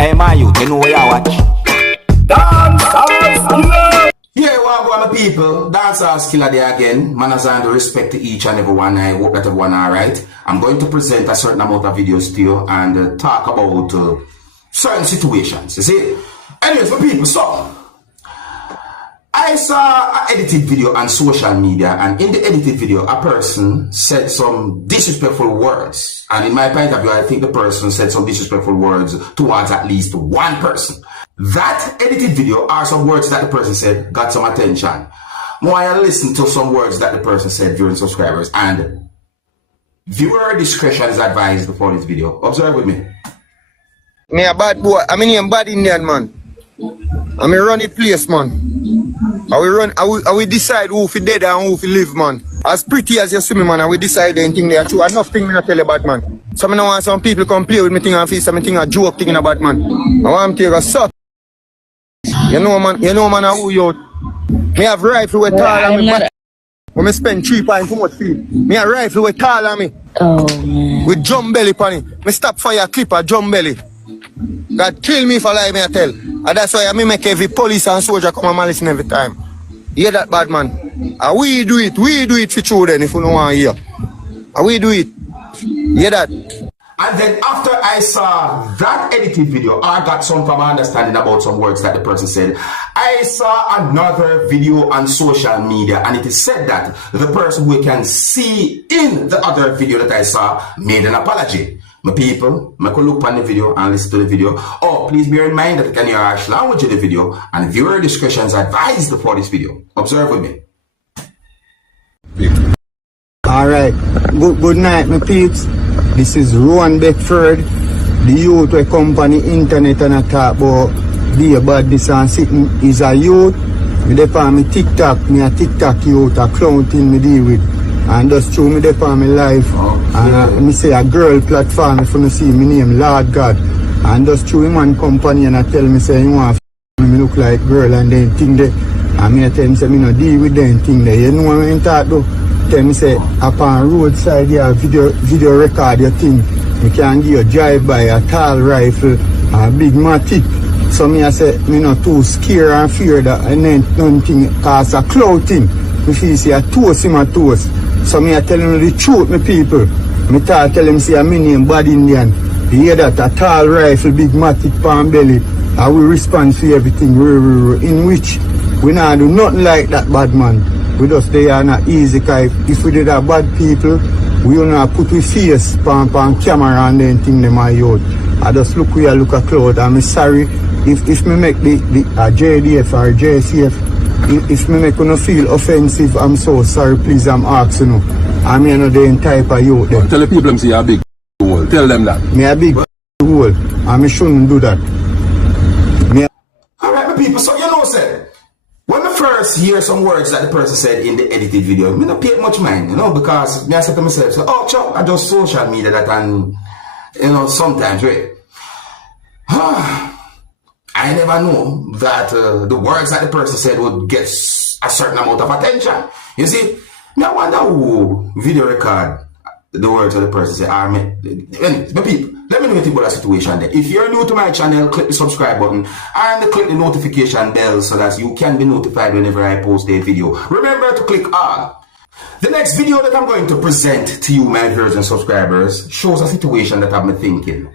Hey, my youth, you know where you watch? Dancehall skilla! Yeah, my people. Dancehall skilla there again. Manners and respect to each and everyone. I hope that everyone alright. I'm going to present a certain amount of videos to you and talk about certain situations. You see? Anyways, my people, so I saw an edited video on social media, and in the edited video, a person said some disrespectful words. And in my point of view, I think the person said some disrespectful words towards at least one person. That edited video are some words that the person said got some attention. More I listened to some words that the person said during subscribers, and viewer discretion is advised before this video. Observe with me. Me a bad boy. I mean, I'm bad Indian man. I mean, run the place, man. I will decide who fi dead and who fi live, man. As pretty as you see me, man, I will decide anything there too. Enough thing me not tell you about, man. So I don't want some people come play with me thing and feel some thing a joke thing about, man. I want to take a suck. You know, man, who you. Me have rifle with tall on me. When me spend 3 points too much feed. Me have rifle with tall on me. Oh, man. With drum belly on it. Me stop fire clip a drum belly. God kill me for lie, me I tell. And that's why I make every police and soldier come and listen every time. Hear that, bad man? And we do it for children if you don't want to hear. And we do it. Hear that? And then after I saw that edited video, I got some from understanding about some words that the person said. I saw another video on social media, and it is said that the person who can see in the other video that I saw made an apology. My people, I could look on the video and listen to the video. Oh, please bear in mind that I can hear harsh language in the video, and viewer discretion is advised before this video. Observe with me. Alright, good night, my peeps. This is Rowan Beckford, the youth who come on the internet and I talk about be about this and sitting is a youth. Me dey on me TikTok, me a TikTok youth, a clown thing me deal with. And just through me dey on me life. And me say a girl platform if you see me name Lord God. And just through him and company and I tell me say you want me look like girl and then thing there. And me I tell him say me no deal with them thing there. You know what I talk though? Tell me say upon roadside here video record your thing. You can give you drive-by, a tall rifle, a big matic. So me I say me not too scared and fear that and then nothing cause a cloud thing. Me feel say a toast him a toast. So me I tell him the truth, me people. Me tell him say me name Bad Indian. You hear that? A tall rifle, big matic pan belly. I will respond to everything in which we not do nothing like that, Badman. We just they are not easy, cause if we did a bad people, we will not put we face pan camera and then think them are out. I just look where I look at cloud. I'm sorry if me make the JDF or JCF, if me make you feel offensive, I'm so sorry, please, I'm asking you. I mean, the type of youth there. Tell the people say you're a big hole. Tell them that. Me a big hole, and me shouldn't do that. Alright, my people, so you know, sir. When I first hear some words that the person said in the edited video, I don't pay much mind, you know, because me I said to myself, so, oh, Chuck, I just social media that and, you know, sometimes, right? I never know that the words that the person said would get a certain amount of attention. You see, me I wonder who video record the words of the person say, anyways, my people, let me know anything about that situation there. If you're new to my channel, click the subscribe button and click the notification bell so that you can be notified whenever I post a video. Remember to click all. The next video that I'm going to present to you, my viewers and subscribers, shows a situation that I've been thinking.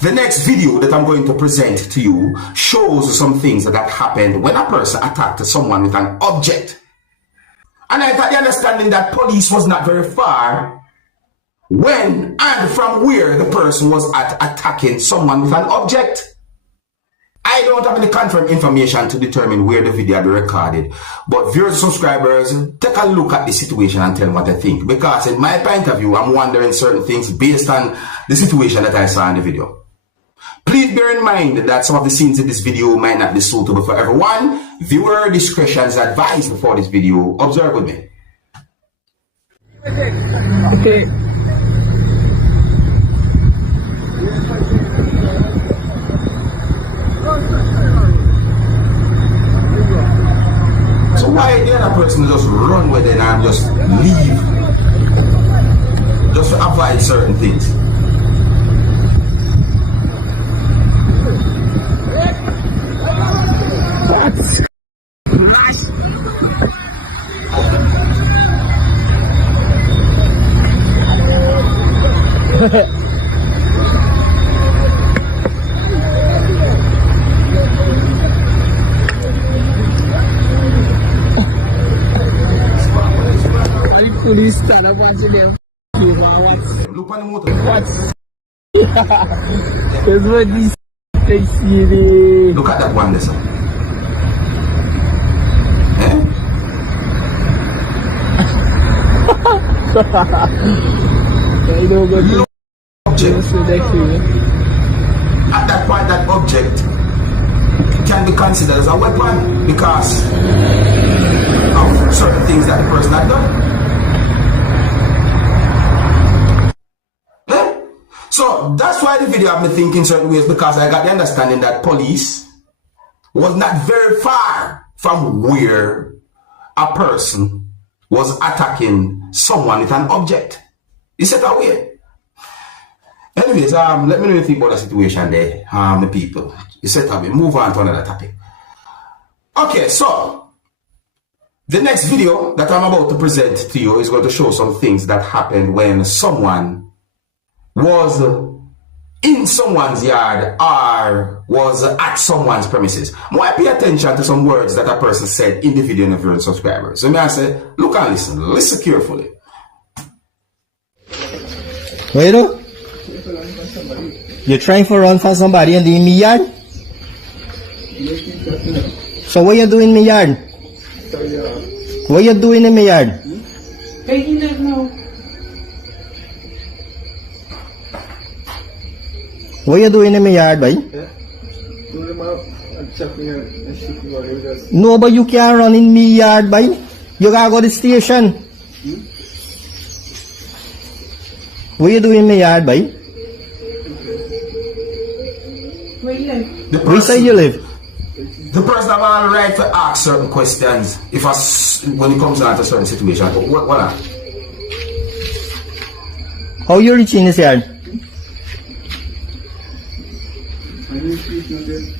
The next video that I'm going to present to you shows some things that happened when a person attacked someone with an object. And I got the understanding that police was not very far when and from where the person was attacking someone with an object. I don't have any confirmed information to determine where the video had been recorded, but viewers and subscribers, take a look at the situation and tell me what I think, because in my point of view, I'm wondering certain things based on the situation that I saw in the video. Please bear in mind that some of the scenes in this video might not be suitable for everyone. Viewer discretion is advised before this video. Observe with me. Okay. So why the other person just run with it and just leave? Just to avoid certain things. to them. Look on the motor. What's That's what this they see. Look at that one there, sir. Eh? I know, but Look, object. so they feel. At that point, that object can be considered as a weapon because of certain things that the person had done. Eh? So that's why the video I've been thinking certain ways, because I got the understanding that police was not very far from where a person was attacking someone with an object. Is it that way? Anyways, let me know what you think about the situation there, the people. You said that we move on to another topic. Okay, so the next video that I'm about to present to you is going to show some things that happened when someone was in someone's yard or was at someone's premises. More pay attention to some words that a person said in the video and your subscribers. So may I say, look and listen carefully. What you do? You're trying to run from somebody in the yard? So what you doing in my yard? What you doing in my yard? Hey, you don't know. What you doing in my yard, boy? No, but you can't run in me yard, boy. You gotta go to the station. What you doing in my yard, boy? Where you live? Where say you live? The person have all right to ask certain questions if when it comes down to certain situations. What are? How you reach in this yard?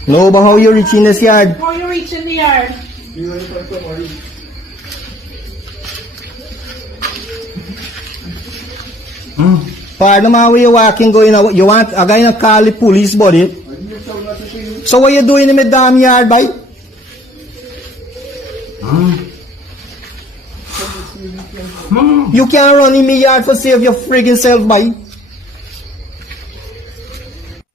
No, but how you reach in this yard? How you reach in the yard? Pardon me, where you walking going out? You want a guy to call the police, buddy? So what you doing in my damn yard, boy? You can't run in my yard for save your friggin' self, boy.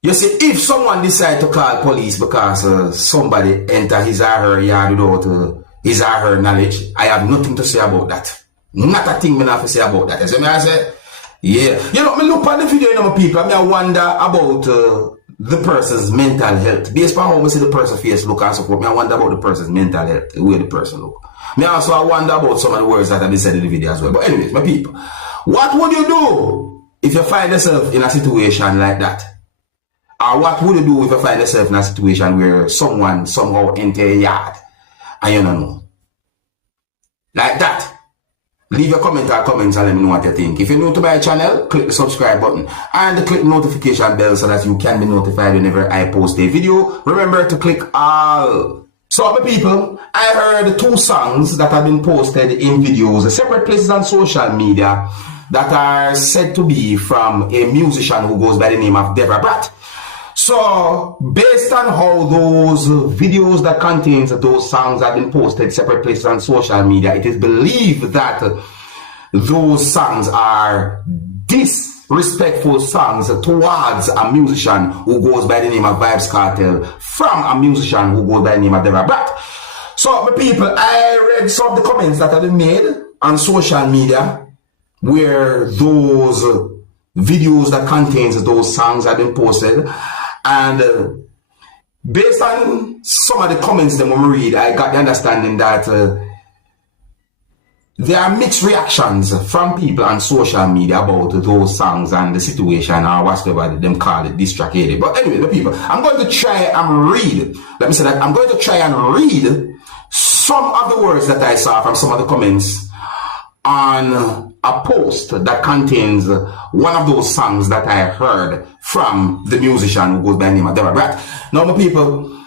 You see, if someone decide to call police because somebody enter his or her yard without his or her knowledge, I have nothing to say about that. Not a thing I have to say about that. You see me, I say, yeah. You know, me look at the video, you know, people, I wonder about the person's mental health. Based on how we see the person's face look and support, I wonder about the person's mental health, the way the person look. Me also I wonder about some of the words that have been said in the video as well. But anyways, my people, what would you do if you find yourself in a situation like that? Or what would you do if you find yourself in a situation where someone somehow enter your yard and you don't know? Like that. Leave your comment or comments and let me know what you think. If you're new to my channel, click the subscribe button and click the notification bell so that you can be notified whenever I post a video. Remember to click all. So my people, I heard 2 songs that have been posted in videos, separate places on social media that are said to be from a musician who goes by the name of Deva. So, based on how those videos that contains those songs have been posted separate places on social media, it is believed that those songs are disrespectful songs towards a musician who goes by the name of Vibes Cartel from a musician who goes by the name of Deva. So, my people, I read some of the comments that have been made on social media where those videos that contains those songs have been posted. And based on some of the comments that we read, I got the understanding that there are mixed reactions from people on social media about those songs and the situation or whatever them call it, this track area. But anyway, the people, I'm going to try and read. Let me say that I'm going to try and read some of the words that I saw from some of the comments on a post that contains one of those songs that I heard from the musician who goes by the name of Deva. Now, my people,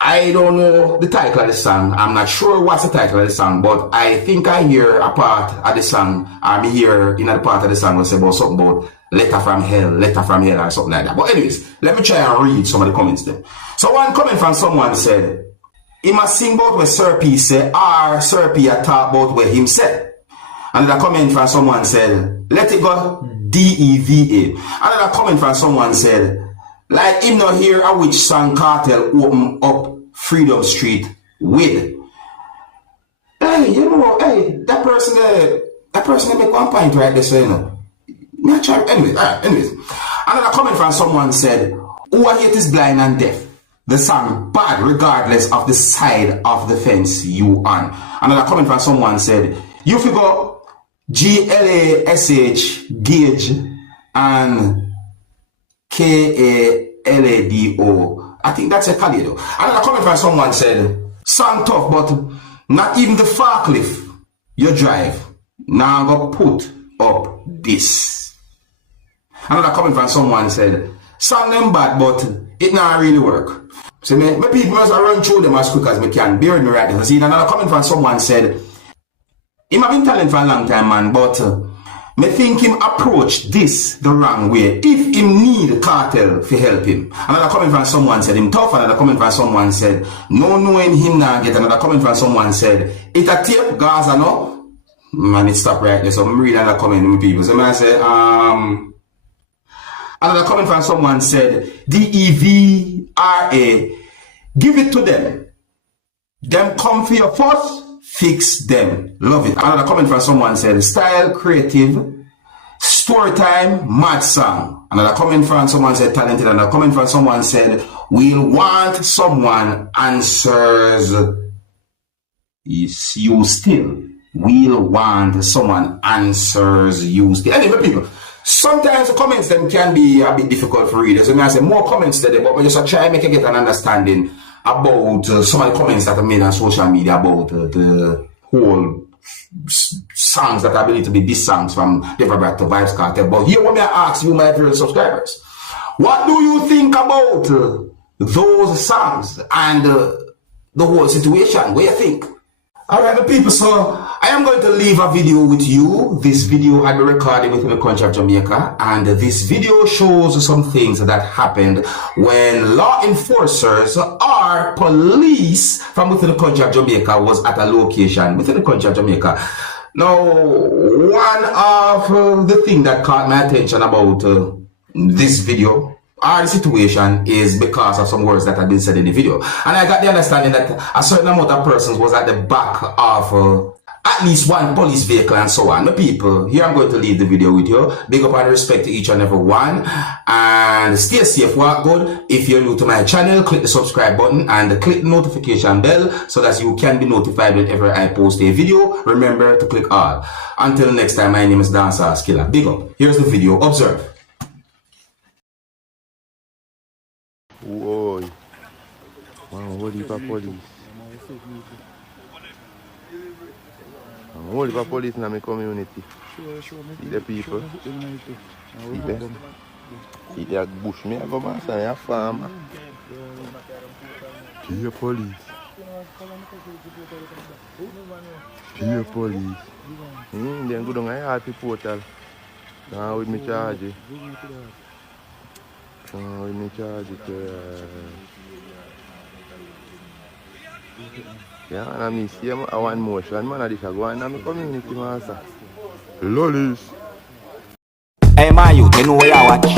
I don't know the title of the song. I'm not sure what's the title of the song, but I think I hear a part of the song. I'm here in a part of the song was about something about letter from hell, or something like that. But anyways, let me try and read some of the comments then. So one comment from someone said, he must sing about what Sir P say, or Sir P a talk about what him said. Another comment from someone said, let it go DEVA. Another comment from someone said, like him not hear a which song Cartel open up Freedom Street with. Hey, you know, hey, that person make one point right there, so you know. Anyways. Another comment from someone said, who I hate is blind and deaf. The song bad regardless of the side of the fence you on. Another comment from someone said, you figure GLASH Gauge and KALADO. I think that's a Kalido. Another comment from someone said, song tough, but not even the forklift you drive now go put up this. Another comment from someone said, song them bad, but it not really work. So my people must run through them as quick as we can. Bear with me right now. See, another comment from someone said, him have been talent for a long time, man, but me think him approach this the wrong way. If him need Cartel to help him. Another comment from someone said him tough. Another comment from someone said no knowing him now get. Another comment from someone said it a tape Gaza no. Man, it stop right there. So I'm reading another comment with people. So I say another comment from someone said DEVRA, give it to them. Them come for your first. Fix them. Love it. Another comment from someone said, style, creative, story time, mad song. Another comment from someone said, talented. Another comment from someone said, we'll want someone answers you still. We'll want someone answers you still. Anyway, people, sometimes the comments them can be a bit difficult for readers. So I say more comments today, but we just try to make you get an understanding about some of the comments that are made on social media about the whole songs that I believe to be these songs from Deva to Vibes Cartel. But here what may I ask you, my dear subscribers, what do you think about those songs and the whole situation? What do you think? Alright, the people, so I am going to leave a video with you. This video I recorded within the country of Jamaica, and this video shows some things that happened when law enforcers or police from within the country of Jamaica was at a location within the country of Jamaica. Now, one of the things that caught my attention about this video or the situation is because of some words that have been said in the video. And I got the understanding that a certain amount of persons was at the back of at least one police vehicle and so on. The people, here I'm going to leave the video with you. Big up and respect to each and every one. And stay safe, walk good. If you're new to my channel, click the subscribe button and click the notification bell so that you can be notified whenever I post a video. Remember to click all. Until next time, my name is Dancehall Skilla. Big up. Here's the video. Observe. Whoa, man, what is police? What is police in my community? See the people. See the bush, me I go back and a farmer. Pure police. Pure police. Then go down a happy portal. Now with me charge. With me charge it. Yeah, and I mean, see, I want motion, man, I just go and I'm a community master. Lollies. Hey, my youth, you know where I watch?